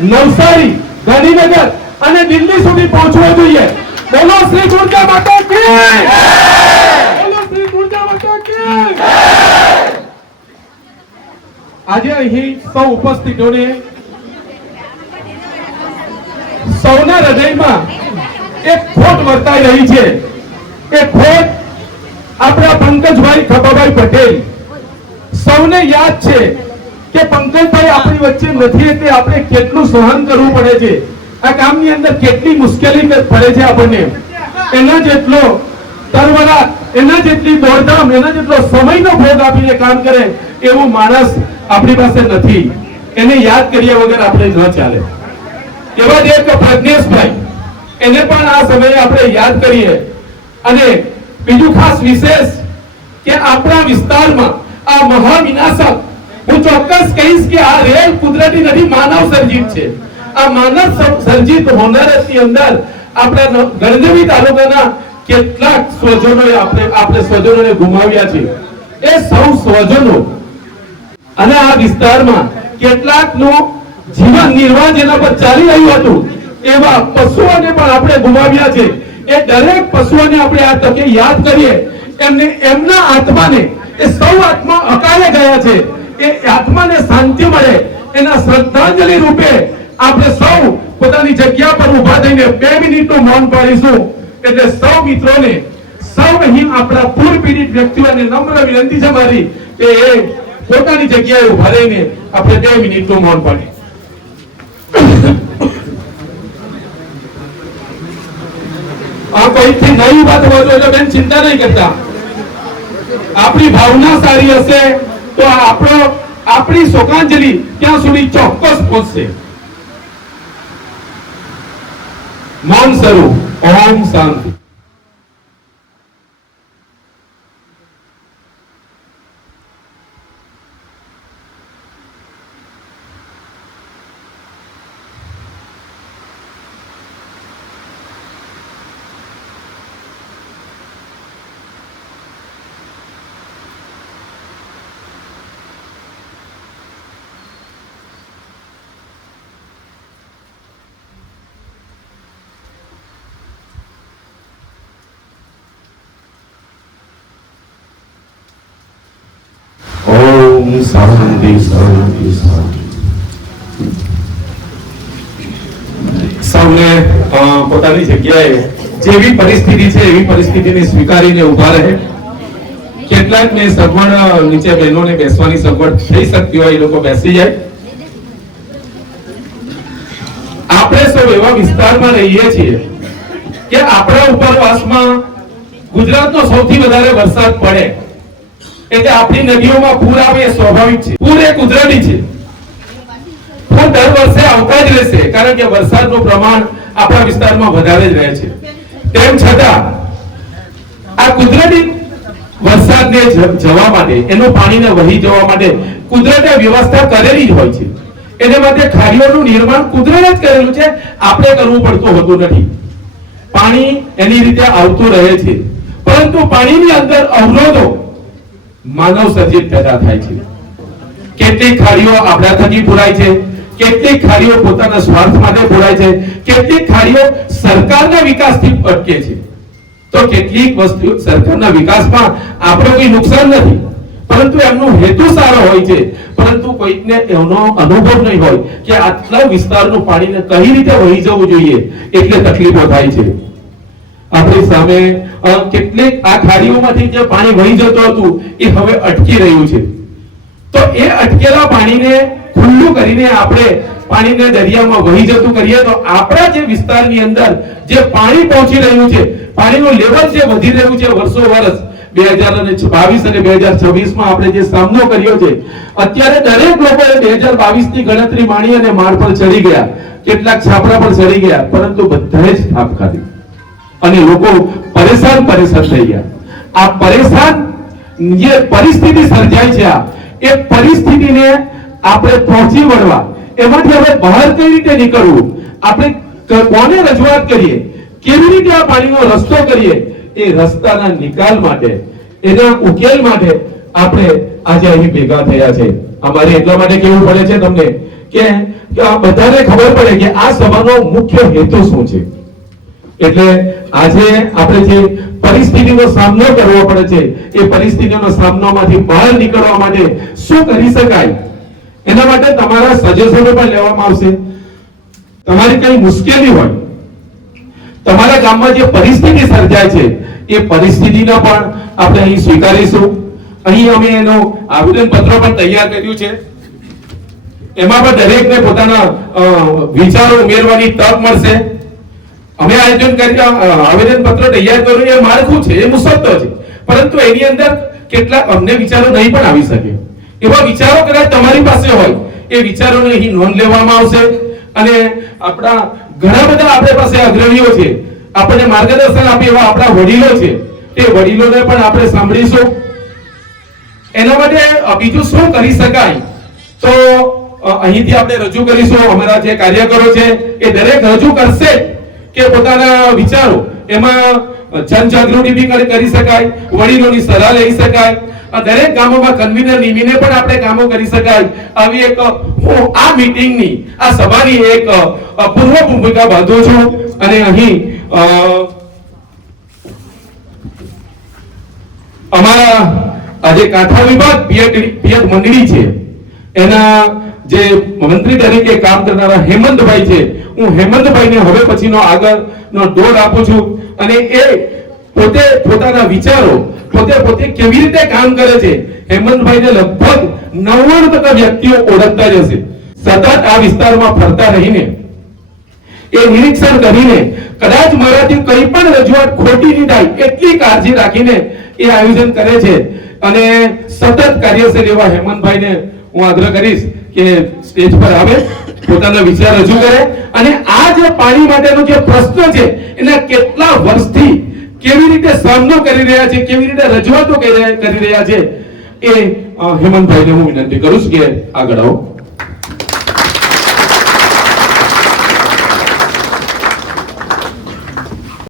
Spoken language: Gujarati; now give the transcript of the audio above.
નવસારી, ગાંધીનગર અને દિલ્હી સુધી પહોંચવો જોઈએ. બોલો શ્રી દુર્ગા માતા કી જય! બોલો શ્રી દુર્ગા માતા કી જય! આજે અહીં સૌ ઉપસ્થિતોને સૌના હૃદયમાં એક ખોટ વર્તાઈ રહી છે. એ ખોટ આપણા પંકજભાઈ ખબાભાઈ પટેલ. સૌને યાદ છે કે પંકજભાઈ આપણી વચ્ચે નથી એટલે આપણે કેટલું સહન કરવું પડે છે. આ કામની અંદર કેટલી મુશ્કેલી પડે છે આપણને. એના જેટલો તરવરા, એના જેટલી દોડધામ, એના જેટલો સમયનો ભોગ આપીને કામ કરે એવું માણસ આપણી પાસે નથી. એને યાદ કર્યા વગર આપણે ન ચાલે. એવા જ એક પ્રજ્ઞેશભાઈ, એને પણ આ સમયે આપણે યાદ કરીએ. અને બીજું ખાસ વિશેષ કે આપણા વિસ્તારમાં આ મહાવિનાશક, હું ચોક્કસ કહીશ કે આ રેલ કુદરતી નથી, માનવ સર્જિત છે. આ માનવ સર્જિત હોનારતની અંદર આપણા ગણદેવી તાલુકાના કેટલાક સ્વજનોએ આપણે સ્વજનોને ગુમાવ્યા છે. એ સૌ સ્વજનો અને આ વિસ્તારમાં કેટલાકનું જીવન નિર્વાહ જેના પર ચાલી રહ્યું હતું એવા પશુઓને પણ આપણે ગુમાવ્યા છે. એ દરેક પશુઓને આપણે આ તકે યાદ કરીએ. એમના આત્માને, એ સૌ આત્મા અકાળે ગયા છે, એ આત્માને શાંતિ મળે એના શ્રદ્ધાંજલિ રૂપે આપણે સૌ પોતાની જગ્યા પર ઉભા થઈને 2 મિનિટનું મૌન પાડીશું. એટલે સૌ મિત્રોને, સૌ અહીં આપણા પૂર્વ પીડિત વ્યક્તિઓને નમ્ર વિનંતી છે મારી કે એ પોતાની જગ્યાએ ઉભા રહીને આપણે 2 મિનિટનું મૌન પાડીએ. આ કોઈથી નવી વાત હોય તો એટલે બેન ચિંતા નહીં કરતા. આપણી ભાવના સારી હશે તો આપણી શોકાંજલિ ત્યાં સુધી ચોક્કસ પહોંચશે. મૌન શરૂ. ઓમ શાંતિ. શાંતિ શાંતિ શાંતિ. સૌને પોતાની જગ્યાએ જેવી પરિસ્થિતિ છે એવી પરિસ્થિતિને સ્વીકારીને ઉભા રહે. કેટલાકને સગવડ, નીચે બહેનોને બેસવાની સગવડ થઈ શકતી હોય એ લોકો બેસી જાય. આપણે સૌ એવા વિસ્તારમાં રહીએ છીએ કે આપણા ઉપરવાસમાં ગુજરાતનો સૌથી વધારે વરસાદ પડે એટલે આપણી નદીઓમાં પૂર આવે એ સ્વાભાવિક છે. પૂર એ કુદરતી છે. પૂર દર વર્ષે આવતા જ રહેશે કારણ કે વરસાદનું પ્રમાણ આપણા વિસ્તારમાં વધારે જ રહે છે. તેમ છતાં આ કુદરતી વરસાદને જવા માટે, એનું પાણીને વહી જવા માટે કુદરતે વ્યવસ્થા કરેલી જ હોય છે. એને માટે ખાડીઓનું નિર્માણ કુદરતે જ કરેલું છે, આપણે કરવું પડતું હોતું નથી. પાણી એની રીતે આવતું રહે છે, પરંતુ પાણીની અંદર અવરોધો માનવ સર્જિત પેદા થાય છે. કેટલીક ખાડીઓ આપણા થકી પુરાય છે, કેટલીક ખાડીઓ પોતાના સ્વાર્થ માટે પુરાય છે, કેટલીક ખાડીઓ સરકારના વિકાસથી અટકે છે. તો કેટલીક વસ્તુ સરકારના વિકાસમાં આપણો કોઈ નુકસાન નથી, પરંતુ એમનો હેતુ સારો હોય છે, પરંતુ કોઈકને એનો અનુભવ નહીં હોય કે આટલા વિસ્તારનું પાણીને કઈ રીતે વહી જવું જોઈએ, એટલે તકલીફો થાય છે. આપણી સામે કેટલીક આ ખાડીઓમાંથી જે પાણી વહી જતું હતું એ હવે અટકી રહ્યું છે. તો એ અટકેલા પાણીને ખુલ્લું કરીને આપણે પાણીને દરિયામાં વહી જતું કરીએ તો આપણા જે વિસ્તારની અંદર જે પાણી પહોંચી રહ્યું છે, પાણીનું લેવલ જે વધી રહ્યું છે વર્ષો વર્ષ 2022 અને 2026માં આપણે જે સામનો કર્યો છે, અત્યારે દરેક લોકોએ 2022 ની ગણતરી માણી અને માળ પર ચડી ગયા, કેટલાક છાપરા પર ચડી ગયા, પરંતુ બધાએ જ થાપ ખાધી અને લોકો પરેશાન થઈ ગયા. આ પરેશાન જે પરિસ્થિતિ સર્જાય છે, એ પરિસ્થિતિને આપણે પહોંચી વળવા, એમાંથી હવે બહાર કઈ રીતે નીકળવું, આપણે કોને રજૂઆત કરીએ, કેવી રીતે આ પાણીનો રસ્તો કરીએ, એ રસ્તાના નિકાલ માટે, એના ઉકેલ માટે આપણે આજે અહીં ભેગા થયા છે. અમારે એટલા માટે કહેવું પડે છે તમને કે આ બધાને ખબર પડે કે આ સભાનો મુખ્ય હેતુ શું છે. એટલે આજે આપણે જે પરિસ્થિતિનો સામનો કરવો પડે છે એ પરિસ્થિતિનો સામનામાંથી બહાર નીકળવા માટે શું કરી શકાય એના માટે તમારા સજેશનો પણ લેવામાં આવશે. તમારી કઈ મુશ્કેલી હોય, તમારા ગામમાં જે પરિસ્થિતિ સર્જાય છે એ પરિસ્થિતિને પણ આપણે અહીં સ્વીકારીશું. અહીં અમે એનો આવેદન પત્ર પણ તૈયાર કર્યું છે. એમાં પણ દરેકને પોતાના વિચારો ઉમેરવાની તક મળશે. અમે આયોજન કરી આવેદન પત્ર તૈયાર કર્યું એ માળખું છે, એ મુસદ્દો છે, પરંતુ એની અંદર કેટલાક અમને વિચારો નહીં પણ આવી શકે. એવા વિચારો કદાચ તમારી પાસે હોય એ વિચારોને અહીં નોંધ લેવામાં આવશે. અને આપણા ઘણા બધા આપણી પાસે અગ્રણીઓ છે, આપણને માર્ગદર્શન આપે એવા આપણા વડીલો છે, તે વડીલોને પણ આપણે સાંભળીશું. એના માટે બીજું શું કરી શકાય તો અહીંથી આપણે રજૂ કરીશું. અમારા જે કાર્યકરો છે એ દરેક રજૂ કરશે કે પોતાના વિચારો એમાં જનજાગૃતિ બી કરી શકાય, વડીલોની સલાહ લઈ શકાય, દરેક ગામોમાં કન્વીનર નિમીને પણ આપણે કામો કરી શકાય. આવી એક હું આ મીટિંગની આ સભાની એક પૂર્વ ભૂમિકા બાંધું છું. અને અહીં અમારા આજે કાંઠા વિભાગ પિયત મંડળી છે એના જે મંત્રી તરીકે કામ કરનારા હેમંતભાઈ છે, હું હેમંતભાઈને હવે પછીનો આગળનો દોર આપું છું. અને એ પોતે પોતાના વિચારો પોતે કેવી રીતે કામ કરે છે, હેમંતભાઈને લગભગ 99% વ્યક્તિઓ ઓળખતા જ હશે. સતત આ વિસ્તારમાં ફરતા રહીને એ નિરીક્ષણ કરીને કદાચ મારાથી કંઈ પણ રજૂઆત ખોટી નહીં થાય એટલી કાળજી રાખીને એ આયોજન કરે છે. અને સતત કાર્યશીલ એવા હેમંતભાઈને હું આગ્રહ કરીશ કે સ્ટેજ પર આવે, પોતાના વિચાર રજૂ કરે અને આ જે પાણી માટેનો જે પ્રશ્ન છે એના કેટલા વર્ષથી કેવી રીતે સામનો કરી રહ્યા છે, કેવી રીતે રજૂઆતો કરી રહ્યા છે, એ હેમંતભાઈને હું વિનંતી કરું છું કે આગળ આવો.